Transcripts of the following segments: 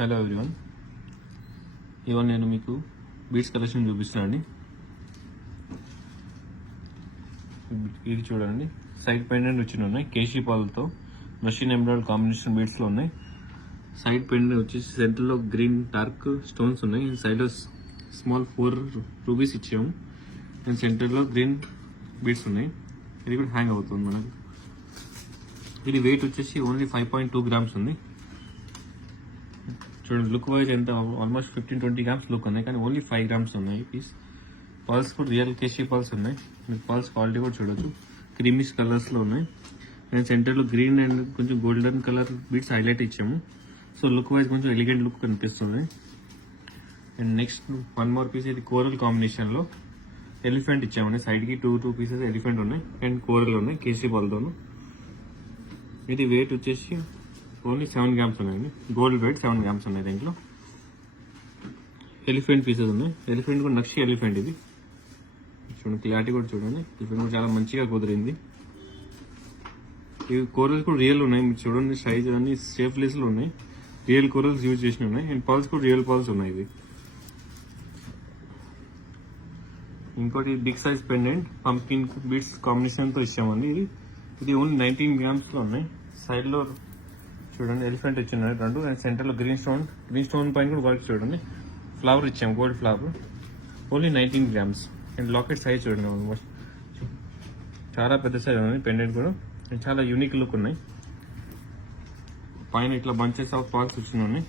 Hello everyone, ఇవాళ నేను మీకు బీట్స్ కలెక్షన్ చూపిస్తానండి. ఇది చూడండి, సైడ్ పెండెంట్ వచ్చిన ఉన్నాయి కేసీ పాలతో మెషిన్ ఎంబ్రాయిడ్ కాంబినేషన్ బీట్స్లో ఉన్నాయి. సైడ్ పెండెంట్ వచ్చేసి సెంటర్లో గ్రీన్ డార్క్ స్టోన్స్ ఉన్నాయి. సైడ్లో స్మాల్ 4 రూబీస్ ఇచ్చాము అండ్ సెంటర్లో గ్రీన్ బీట్స్ ఉన్నాయి. ఇది కూడా హ్యాంగ్ అవుతుంది మనకు. ఇది వెయిట్ వచ్చేసి ఓన్లీ 5.2 గ్రామ్స్ ఉంది. చూడండి, లుక్ వైజ్ ఎంత ఆల్మోస్ట్ 15-20 గ్రామ్స్ లుక్ ఉన్నాయి, కానీ ఓన్లీ 5 గ్రామ్స్ ఉన్నాయి పీస్. పల్స్ కూడా రియల్ కేసీ పల్స్ ఉన్నాయి. మీకు పల్స్ క్వాలిటీ కూడా చూడొచ్చు, క్రీమిష్ కలర్స్లో ఉన్నాయి. అండ్ సెంటర్లో గ్రీన్ అండ్ కొంచెం గోల్డెన్ కలర్ బీట్స్ హైలైట్ ఇచ్చాము. సో లుక్ వైజ్ కొంచెం ఎలిగెంట్ లుక్ కనిపిస్తుంది. And next one more piece, ఇది కోరల్ కాంబినేషన్లో ఎలిఫెంట్ ఇచ్చామండి. సైడ్కి టూ పీసెస్ ఎలిఫెంట్ ఉన్నాయి అండ్ కోరల్ ఉన్నాయి కేసీ పాల్తోను. ఇది వెయిట్ వచ్చేసి ఓన్లీ 7 గ్రామ్స్ ఉన్నాయండి. గోల్డ్ వెయిట్ 7 గ్రామ్స్ ఉన్నాయి. దీంట్లో ఎలిఫెంట్ పీసెస్ ఉన్నాయి. ఎలిఫెంట్ కూడా నక్షి ఎలిఫెంట్. ఇది చూడండి, క్లారిటీ కూడా చూడండి. ఎలిఫెంట్ కూడా చాలా మంచిగా కుదిరింది. ఇవి కోరల్స్ కూడా రియల్ ఉన్నాయి. మీరు చూడండి, సైజ్ అన్ని షేప్లెస్లో ఉన్నాయి. రియల్ కోరల్స్ యూజ్ చేసి ఉన్నాయి. అండ్ పల్స్ కూడా రియల్ పల్స్ ఉన్నాయి. ఇది ఇంకోటి big size pendant pumpkin beads కాంబినేషన్తో ఇచ్చామండి. ఇది ఓన్లీ 19 గ్రామ్స్లో ఉన్నాయి. సైడ్లో చూడండి ఎలిఫెంట్ ఇచ్చినారు 2 అండ్ సెంటర్లో గ్రీన్ స్టోన్ పైన కూడా వర్క్ చూడండి. ఫ్లవర్ ఇచ్చాము, gold flower. Only 19 grams. And locket size చూడండి, ఆల్మోస్ట్ చాలా పెద్ద సైజ్ ఉంది. పెండెంట్ కూడా చాలా యూనిక్ లుక్ ఉన్నాయి. పైన ఇట్లా బంచెస్ ఆఫ్ పాల్స్ వచ్చినాయి.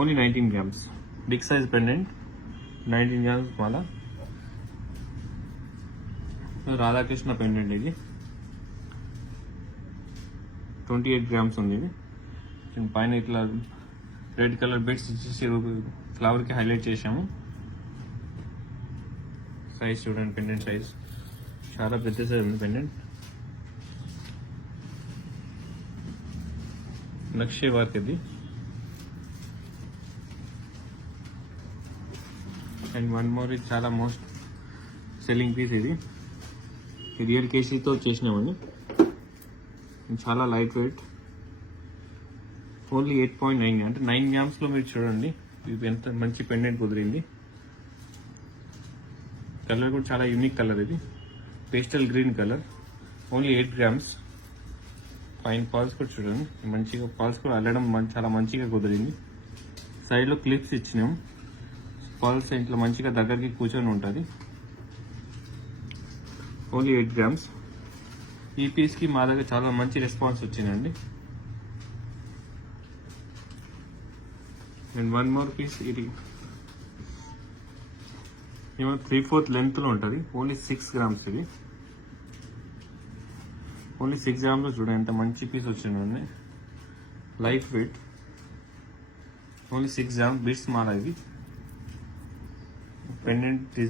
Only 19 grams. Big size pendant 19 grams. మళ్ళా రాధాకృష్ణ పెండెంట్ ఇది 28 గ్రామ్స్ ఉంది. ఇది పైన ఇట్లా రెడ్ కలర్ బెడ్స్ ఇచ్చేసి ఫ్లవర్కి హైలైట్ చేసాము. సైజ్ చూడండి, పెండెంట్ సైజ్ చాలా పెద్ద సైజ్ ఉంది. పెండెంట్ నక్షే వర్క్ ఇది. అండ్ వన్ మోర్, ఇది చాలా మోస్ట్ సెల్లింగ్ పీస్. ఇది రియల్ కేసీతో చేసినామండి. చాలా లైట్ వెయిట్, ఓన్లీ 8.9 అంటే 9 గ్రామ్స్లో. మీరు చూడండి ఇది ఎంత మంచి పెండెంట్ కుదిరింది. కలర్ కూడా చాలా యూనిక్ కలర్. ఇది pastel green colour. Only 8 grams. పైన పాల్స్ కూడా చూడండి, మంచిగా పాల్స్ కూడా అల్లడం చాలా మంచిగా కుదిరింది. సైడ్లో క్లిప్స్ ఇచ్చినాం. పాల్స్ ఇంట్లో మంచిగా దగ్గరికి కూర్చొని ఉంటుంది. Only 8 grams. ఈ పీస్కి మా దగ్గర చాలా మంచి రెస్పాన్స్ వచ్చిందండి. అండ్ వన్ మోర్ పీస్, ఇది ఏమో 3/4 లెంత్లో ఉంటుంది. Only 6 grams. ఇది ఓన్లీ 6 గ్రామ్స్లో చూడండి ఎంత మంచి పీస్ వచ్చిందండి. Light weight, only 6 grams beads మాల. ఇది పెండెంట్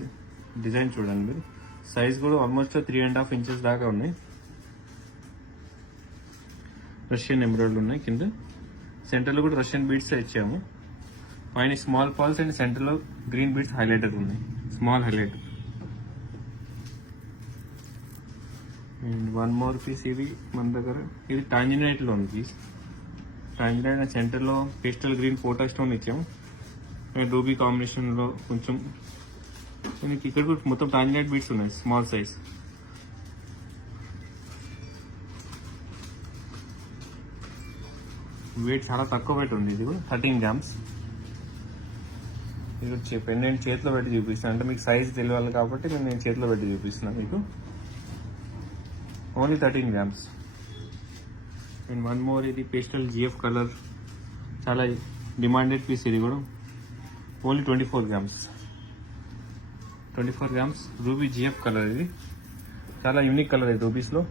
డిజైన్ చూడండి మీరు. సైజ్ కూడా ఆల్మోస్ట్ 3.5 ఇంచెస్ దాకా ఉన్నాయి. రష్యన్ ఎంబ్రాయిడ్ ఉన్నాయి కింద. సెంటర్లో కూడా రష్యన్ బీట్స్ ఇచ్చాము. పైన స్మాల్ పాల్స్ అండ్ సెంటర్లో గ్రీన్ బీట్స్ హైలైటర్ ఉన్నాయి, small highlight. And one more piece, ఇది మన దగ్గర ఇది టాంజినైట్లో ఉంది పీస్. టాంజినైట్ సెంటర్లో పేస్టల్ గ్రీన్ పోటా స్టోన్ ఇచ్చాము. రూబీ కాంబినేషన్లో కొంచెం ఇక్కడ కూడా మొత్తం టాంజినైట్ బీట్స్ ఉన్నాయి, స్మాల్ సైజ్. వెయిట్ చాలా తక్కువ వెయిట్ ఉంది. ఇది కూడా 13 గ్రామ్స్. ఇది పెండెంట్ చేతిలో పెట్టి చూపిస్తాను, అంటే మీకు సైజ్ తెలియాలి కాబట్టి నేను చేతిలో పెట్టి చూపిస్తున్నాను మీకు. Only 13 grams. And one more, ఇది పేస్టల్ జిఎఫ్ కలర్, చాలా డిమాండెడ్ పీస్. ఇది కూడా only 24 grams. 24 grams ruby GF colour. ఇది చాలా యూనిక్ కలర్. ఇది రూబీస్లో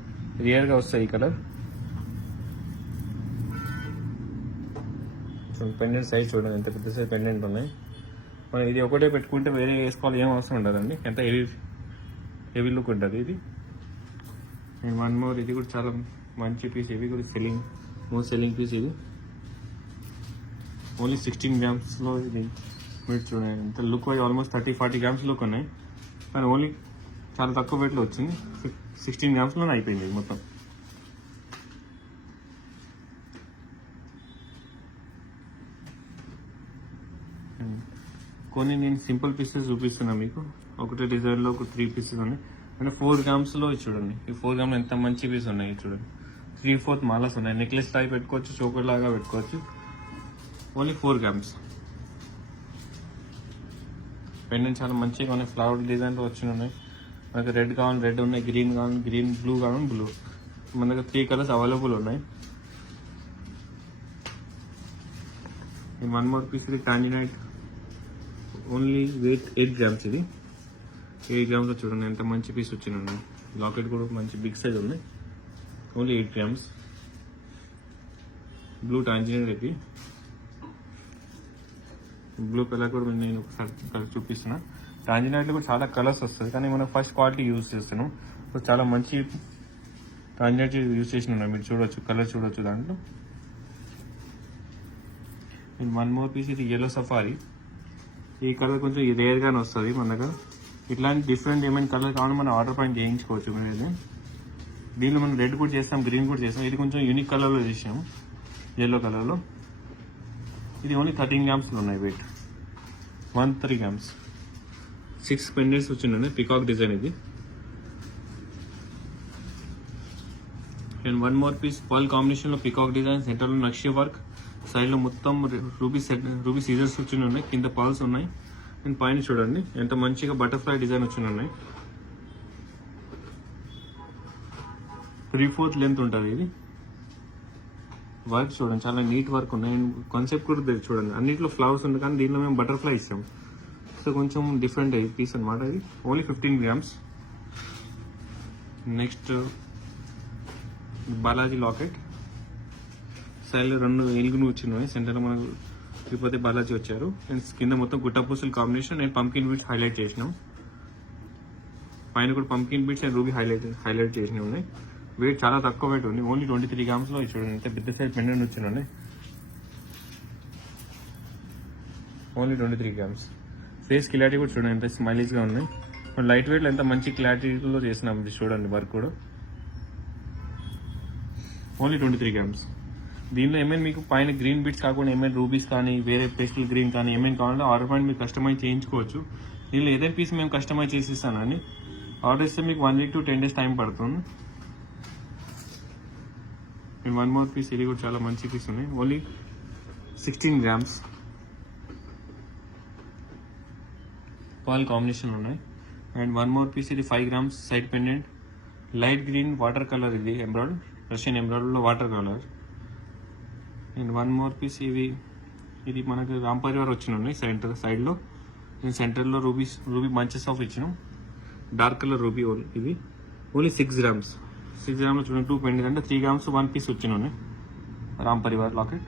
రియర్గా వస్తాయి ఈ కలర్. పెండెంట్ సైజ్ చూడండి, ఎంత పెద్ద సైజ్ పెండెంట్ ఉన్నాయి. మనం ఇది ఒకటే పెట్టుకుంటే వేరే వేసుకోవాలి ఏం అవసరం ఉండదండి, ఎంత హెవీ లుక్ ఉంటుంది ఇది. అండ్ వన్ మోర్, ఇది కూడా చాలా మంచి పీస్. ఇవి కూడా మోస్ట్ సెల్లింగ్ పీస్. ఇది ఓన్లీ 16 గ్రామ్స్లో. ఇది మీరు చూడండి ఎంత look wise almost 30-40 grams look ఉన్నాయి, కానీ ఓన్లీ చాలా తక్కువ వెయిట్లో వచ్చింది. 16 గ్రామ్స్లోనే అయిపోయింది మొత్తం. కొన్ని నేను సింపుల్ పీసెస్ చూపిస్తున్నా మీకు. ఒకటే డిజైన్లో ఒక 3 పీసెస్ ఉన్నాయి. అంటే 4 గ్రామ్స్లో చూడండి. ఈ 4 గ్రామ్లో ఎంత మంచి పీస్ ఉన్నాయి చూడండి. 3/4 మాలస్ ఉన్నాయి. నెక్లెస్ టైప్ పెట్టుకోవచ్చు, చోకర్ లాగా పెట్టుకోవచ్చు. Only 4 grams. పెండెంట్ చాలా మంచిగా ఉన్నాయి. ఫ్లవర్ డిజైన్లో వచ్చి ఉన్నాయి. మనకి రెడ్ కావాలి రెడ్ ఉన్నాయి, గ్రీన్ కావాలి గ్రీన్, బ్లూ కావాలి బ్లూ. మన దగ్గర 3 కలర్స్ అవైలబుల్ ఉన్నాయి. ఈ 1 మోర్ పీస్ ఇది టాంజినైట్. Only weight 8 grams. ఇది 8 గ్రామ్స్లో చూడండి ఎంత మంచి పీస్ వచ్చిందండి. లాకెట్ కూడా మంచి బిగ్ సైజ్ ఉంది. Only 8 grams. బ్లూ టాంజినైట్ ఇది. బ్లూ కలర్ కూడా నేను ఒకసారి చూపిస్తున్నా. టాంజినైట్లో కూడా చాలా కలర్స్ వస్తుంది, కానీ మనం ఫస్ట్ క్వాలిటీ యూజ్ చేస్తున్నాం. సో చాలా మంచి టాంజినైట్ యూజ్ చేసిన మీరు చూడొచ్చు, కలర్ చూడొచ్చు దాంట్లో. అండ్ 1 మోర్ పీస్ ఇది yellow సఫారీ. ఈ కలర్ కొంచెం రేర్గానే వస్తుంది మన దగ్గర. ఇట్లాంటి డిఫరెంట్ ఏమైనా కలర్ కావాలో మనం ఆర్డర్ పైన చేయించుకోవచ్చు. మీరు దీనిలో మనం రెడ్ కూడా చేస్తాం, గ్రీన్ కూడా చేస్తాం. ఇది కొంచెం యూనిక్ కలర్లో చేసాము, yellow కలర్లో. ఇది ఓన్లీ 13 గ్రామ్స్లో ఉన్నాయి. Weight 130 grams. 6 పెండెంట్స్ వచ్చిందండి. పికాక్ డిజైన్ ఇది. అండ్ 1 మోర్ పీస్ పర్ల్ కాంబినేషన్లో పికాక్ డిజైన్, సెంటర్లో నక్షి వర్క్, సైడ్లో మొత్తం రూబీ సీజర్స్ వచ్చి ఉన్నాయి. కింద పర్ల్స్ ఉన్నాయి. అండ్ పైన చూడండి ఎంత మంచిగా బటర్ఫ్లై డిజైన్ వచ్చి ఉన్నాయి. 3/4 లెంత్ ఉంటుంది ఇది. వర్క్ చూడండి చాలా నీట్ వర్క్ ఉన్నాయి. అండ్ కాన్సెప్ట్ కూడా చూడండి, అన్నింటిలో ఫ్లవర్స్ ఉంది కానీ దీనిలో మేము బటర్ఫ్లై ఇస్తాం. సో కొంచెం డిఫరెంట్ పీస్ అనమాట ఇది. Only 15 grams. Next Balaji locket. సైడ్లో 2 ఎలుగును వచ్చినాయి. సెంటర్లో మనకు తిరుపతి బాలాజీ వచ్చారు. అండ్ కింద మొత్తం గుట్టపూసలు combination and pumpkin beads highlight చేసినాం. పైన కూడా pumpkin beads and ruby highlight చేసినవి ఉన్నాయి. వెయిట్ చాలా తక్కువ వెయిట్ ఉంది. ఓన్లీ 23 గ్రామ్స్లో చూడండి ఎంత పెద్ద సైజ్ పెండెంట్ వచ్చినాయి. Only 23 grams. ఫేస్ క్లారిటీ కూడా చూడండి ఎంత స్మైలీస్గా ఉన్నాయి. లైట్ వెయిట్లో ఎంత మంచి క్లారిటీలో చేసినాం చూడండి వర్క్ కూడా. Only 23 grams. దీనిలో ఏమైనా మీకు పైన గ్రీన్ బీట్స్ కాకుండా ఏమైనా రూబీస్ కానీ వేరే పేస్టల్ గ్రీన్ కానీ ఏమైనా కావాలంటే ఆర్డర్ పాయింట్ మీరు కస్టమైజ్ చేయించుకోవచ్చు. దీనిలో ఏదైనా పీస్ మేము కస్టమైజ్ చేసి ఇస్తానండి. ఆర్డర్ ఇస్తే మీకు 1 వీక్ to 10 days టైం పడుతుంది. 1 మోర్ పీస్ ఇది కూడా చాలా మంచి పీస్ ఉన్నాయి. Only 16 grams. పర్ల్ కాంబినేషన్ ఉన్నాయి. అండ్ 1 మోర్ పీస్ ఇది 5 grams side pendant. Light green water colour ఇది ఎంబ్రాయిడ్, రష్యన్ ఎంబ్రాయిడ్లో water colour. And 1 more piece ఇది మనకు రామ్ పరివార్ వచ్చినాయి సైడ్లో. నేను సెంటర్లో రూబీ బంచెస్ ఆఫ్ ఇచ్చినాం. డార్క్ కలర్ రూబీ ఇది. Only 6 grams. 6 గ్రామ్లో చూడండి 2 పెండెంట్ అంటే 3 గ్రామ్స్ 1 పీస్ వచ్చినాయి. రామ్ పరివార్ లాకెట్.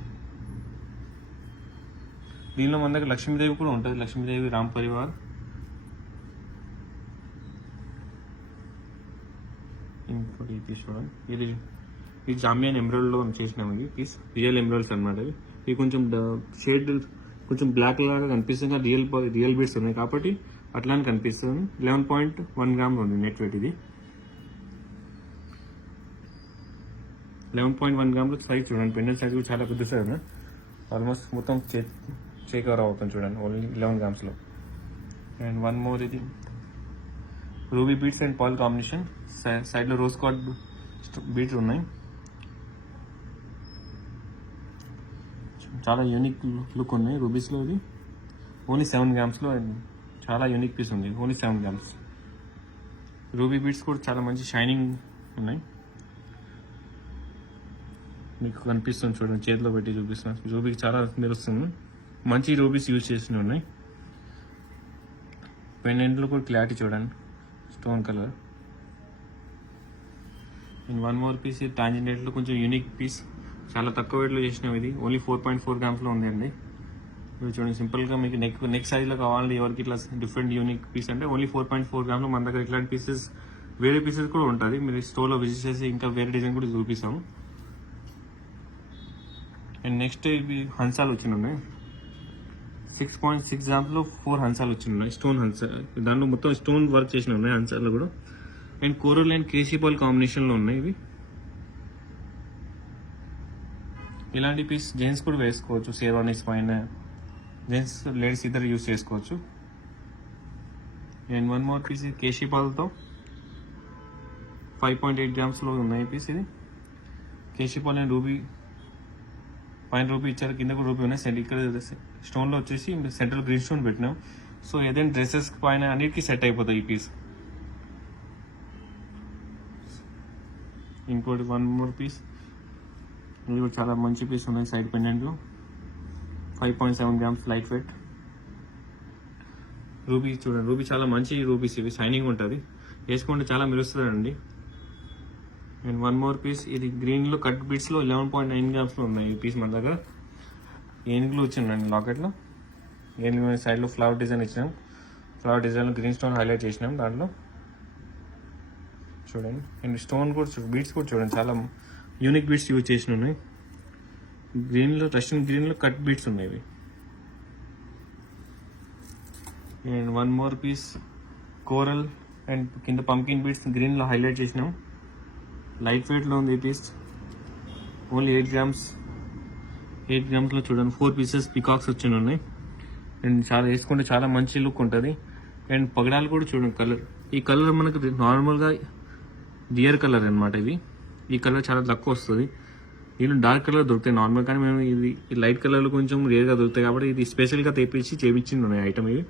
దీనిలో మన దగ్గర లక్ష్మీదేవి కూడా ఉంటుంది. లక్ష్మీదేవి రామ్ పరివార్. ఇంకోటి ఈ పీస్ చూడండి. ఇది జామియన్ ఎమరాల్డ్లో చేసినాం. ఇది పీస్ రియల్ ఎమరాల్డ్స్ అనమాట. ఇది కొంచెం షేడ్ కొంచెం బ్లాక్ లాగా కనిపిస్తుంది. రియల్ బీడ్స్ ఉన్నాయి కాబట్టి అట్లానే కనిపిస్తుంది. 11.1 గ్రామ్లో ఉంది నెట్ వెయిట్. ఇది 11.1 గ్రామ్లో సైజ్ చూడండి. పెండెంట్ సైజ్ కూడా చాలా పెద్ద సైజ్. ఆల్మోస్ట్ మొత్తం కవర్ అవుతుంది చూడండి. ఓన్లీ 11 గ్రామ్స్లో. అండ్ 1 మోర్ ఇది ruby beads and pearl combination. సైడ్లో రోజ్ కార్డ్ బీడ్స్ ఉన్నాయి. చాలా యూనిక్ లుక్ ఉన్నాయి రూబీస్లో. ఇది ఓన్లీ 7 గ్రామ్స్లో చాలా యూనిక్ పీస్ ఉంది. Only 7 grams. రూబీ బీడ్స్ కూడా చాలా మంచి షైనింగ్ ఉన్నాయి. మీకు కనిపిస్తుంది చూడండి, చేతిలో పెట్టి చూపిస్తున్నాను. రూబీ చాలా మెరుస్తుంది. మంచి రూబీస్ యూజ్ చేసినవి ఉన్నాయి. పెండెంట్లో కూడా క్లారిటీ చూడండి, stone colour. And 1 more piece టాంజినైట్లో కొంచెం యూనిక్ పీస్, చాలా తక్కువ వెయిట్లో చేసినాం. ఇది ఓన్లీ 4.4 గ్రామ్స్లో ఉంది అండి. మీరు చూడండి సింపుల్గా మీకు నెక్ సైజ్లో కావాలంటే ఎవరికి ఇట్లా డిఫరెంట్ యూనిక్ పీస్ అంటే ఓన్లీ 4.4 గ్రామ్లో మన దగ్గర ఇట్లాంటి పీసెస్ వేరే పీసెస్ కూడా ఉంటుంది. మీరు స్టోర్లో విజిట్ చేసి ఇంకా వేరే డిజైన్ కూడా చూపిస్తాము. అండ్ నెక్స్ట్ ఇవి హన్సాలు వచ్చినాయి. 6.6 గ్రామ్స్లో 4 హన్సాలు వచ్చినాయి. స్టోన్ హన్సా, దాంట్లో మొత్తం స్టోన్ వర్క్ చేసిన ఉన్నాయి హన్సాలు కూడా. అండ్ కోరల్ అండ్ కేసీపాల్ కాంబినేషన్లో ఉన్నాయి ఇవి. ఇలాంటి పీస్ జెంట్స్ కూడా వేసుకోవచ్చు. షేర్వానీస్ పైన జెంట్స్ లేడీస్ ఇద్దరు యూస్ చేసుకోవచ్చు. And one more piece keshi పాల్తో 5.8 గ్రామ్స్లో ఉన్నాయి పీస్. ఇది కేశీ పాల్ అండ్ రూబీ, పైన రూబీ ఇచ్చారు, కింద కూడా రూబీ ఉన్నాయి. ఇక్కడ స్టోన్లో వచ్చేసి సెంట్రల్ గ్రీన్ స్టోన్ పెట్టినాం. సో ఏదైనా డ్రెస్సెస్ పైన అన్నిటికీ సెట్ అయిపోతాయి ఈ పీస్. ఇంకోటి వన్ మోర్ పీస్, ఇది కూడా చాలా మంచి పీస్ ఉన్నాయి. సైడ్ పెండెంట్లో 5.7 గ్రామ్స్ లైట్ వెయిట్ రూబీ. చూడండి రూబీ చాలా మంచి రూబీస్, ఇవి షైనింగ్ ఉంటుంది, వేసుకుంటే చాలా మెరుస్తుందండి. అండ్ వన్ మోర్ పీస్, ఇది గ్రీన్లో కట్ బిట్స్లో 11.9 గ్రామ్స్లో ఉన్నాయి ఈ పీస్. మన దగ్గర ఏనుగులు వచ్చిందండి లాకెట్లో. ఏనుగు సైడ్లో ఫ్లవర్ డిజైన్ ఇచ్చినాం, ఫ్లవర్ డిజైన్లో గ్రీన్ స్టోన్ హైలైట్ చేసినాం దాంట్లో. చూడండి అండ్ స్టోన్ కూడా బీట్స్ కూడా చూడండి, చాలా యూనిక్ బీట్స్ యూజ్ చేసిన ఉన్నాయి. గ్రీన్లో రష్యన్ గ్రీన్లో కట్ బీట్స్ ఉన్నాయి ఇవి. And one more piece coral and కింద పంకిన్ బీట్స్ గ్రీన్లో హైలైట్ చేసినాం. లైట్ వెయిట్లో ఉంది ఈ పీస్, ఓన్లీ 8 గ్రామ్స్. 8 గ్రామ్స్లో చూడండి 4 పీసెస్ పికాక్స్ వచ్చి ఉన్నాయి. అండ్ చాలా వేసుకుంటే చాలా మంచి లుక్ ఉంటుంది. అండ్ పగడాలు కూడా చూడండి కలర్, ఈ కలర్ మనకు నార్మల్గా డియర్ కలర్ అనమాట. ఇవి ఈ కలర్ చాలా తక్కువ వస్తుంది, దీనిలో డార్క్ కలర్ దొరుకుతాయి నార్మల్, కానీ మేము ఇది ఈ లైట్ కలర్లో కొంచెం రేర్గా దొరుకుతాయి కాబట్టి ఇది స్పెషల్గా తెప్పించి చేయించింది ఉన్నాయి ఐటమ్ ఇవి.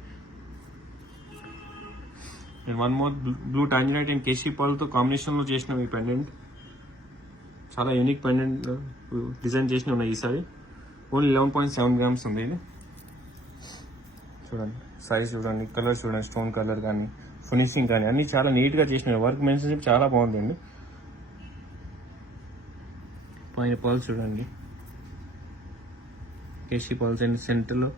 And one more blue tanzanite and keshi పాల్తో కాంబినేషన్లో చేసినాం ఈ పెండెంట్. చాలా యూనిక్ పెండెంట్ డిజైన్ చేసినవి ఉన్నాయి ఈసారి. ఓన్లీ 11.7 గ్రామ్స్ ఉంది ఇది. చూడండి సైజ్ చూడండి, కలర్ చూడండి, స్టోన్ కలర్ కానీ ఫినిషింగ్ కానీ అన్నీ చాలా నీట్గా చేసినాయి. వర్క్ మెన్షన్షిప్ చాలా బాగుందండి. పైన పర్ల్స్ చూడండి, కేశీ పర్ల్స్ అండ్ సెంటర్లో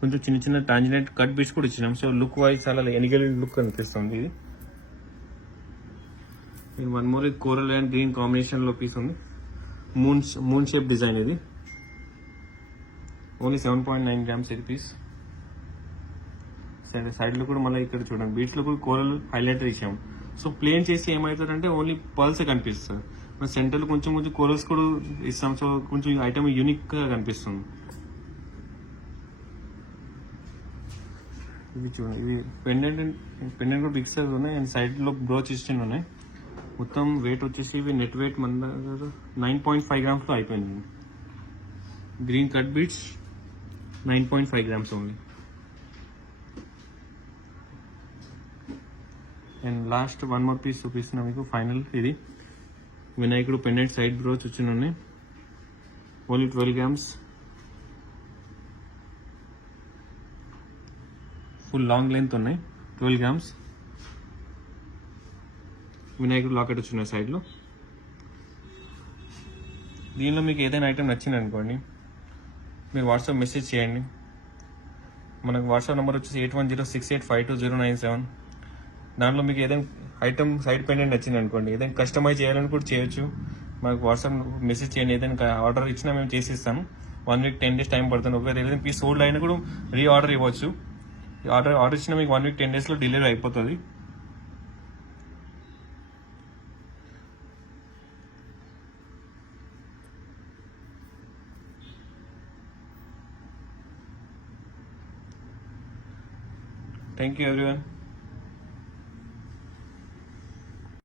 కొంచెం చిన్న చిన్న టాంజినెట్ కట్ బీట్స్ కూడా ఇచ్చినాం. సో లుక్ వైజ్ చాలా ఎనిగల్ లుక్ అనిపిస్తుంది ఇది. అండ్ వన్ మోర్ ఇది కోరల్ అండ్ గ్రీన్ కాంబినేషన్లో పీస్ ఉంది. మూన్ షేప్ డిజైన్ ఇది. ఓన్లీ 7.9 గ్రామ్స్ ఇది పీస్. సైడ్లో కూడా మళ్ళీ ఇక్కడ చూడండి బీట్స్లో కూడా కోరల్ హైలైటర్ ఇచ్చాం. సో ప్లేన్ చేసి ఏమవుతుందంటే ఓన్లీ పర్ల్సే కనిపిస్తుంది. మన సెంటర్లో కొంచెం కొంచెం కోరల్స్ కూడా ఇస్తాం. సో కొంచెం ఐటమ్ యూనిక్గా కనిపిస్తుంది. ఇది చూడండి, ఇది పెండెంట్ కూడా బిగ్ సైజ్ ఉన్నాయి అండ్ సైడ్లో బ్రోచ్ ఇచ్చిన ఉన్నాయి. మొత్తం వెయిట్ వచ్చేసి ఇవి నెట్ వెయిట్ మన దగ్గర 9.5 గ్రామ్స్లో అయిపోయింది. Green cut beads 9.5 grams only. And last one more piece చూపిస్తున్నా మీకు ఫైనల్. ఇది వినాయకుడు పెండెంట్ సైడ్ బ్రోచ్ వచ్చిన ఉన్నాయి. Only 12 grams. Full long length ఉన్నాయి, 12 గ్రామ్స్. వినాయకుడు లాకెట్ వచ్చినాయి సైడ్లో. దీనిలో మీకు ఏదైనా ఐటమ్ నచ్చింది అనుకోండి, మీరు వాట్సాప్ మెసేజ్ చేయండి. మనకు వాట్సాప్ నెంబర్ వచ్చేసి 8106852097. దాంట్లో మీకు ఏదైనా ఐటమ్ సైడ్ పెండెంట్ నచ్చింది అనుకోండి, ఏదైనా కస్టమైజ్ చేయాలని కూడా చేయొచ్చు. మాకు వాట్సాప్ మెసేజ్ చేయండి. ఏదైనా ఆర్డర్ ఇచ్చినా మేము చేసిస్తాము. 1 వీక్ 10 డేస్ టైం పడుతుంది. ఒకవేళ ఏదైనా పీస్ సోల్డ్ అయినా కూడా ఆర్డర్ ఇవ్వచ్చు. ఆర్డర్ ఇచ్చినా మీకు 1 వీక్ 10 డేస్లో డెలివరీ అయిపోతుంది. Thank you everyone.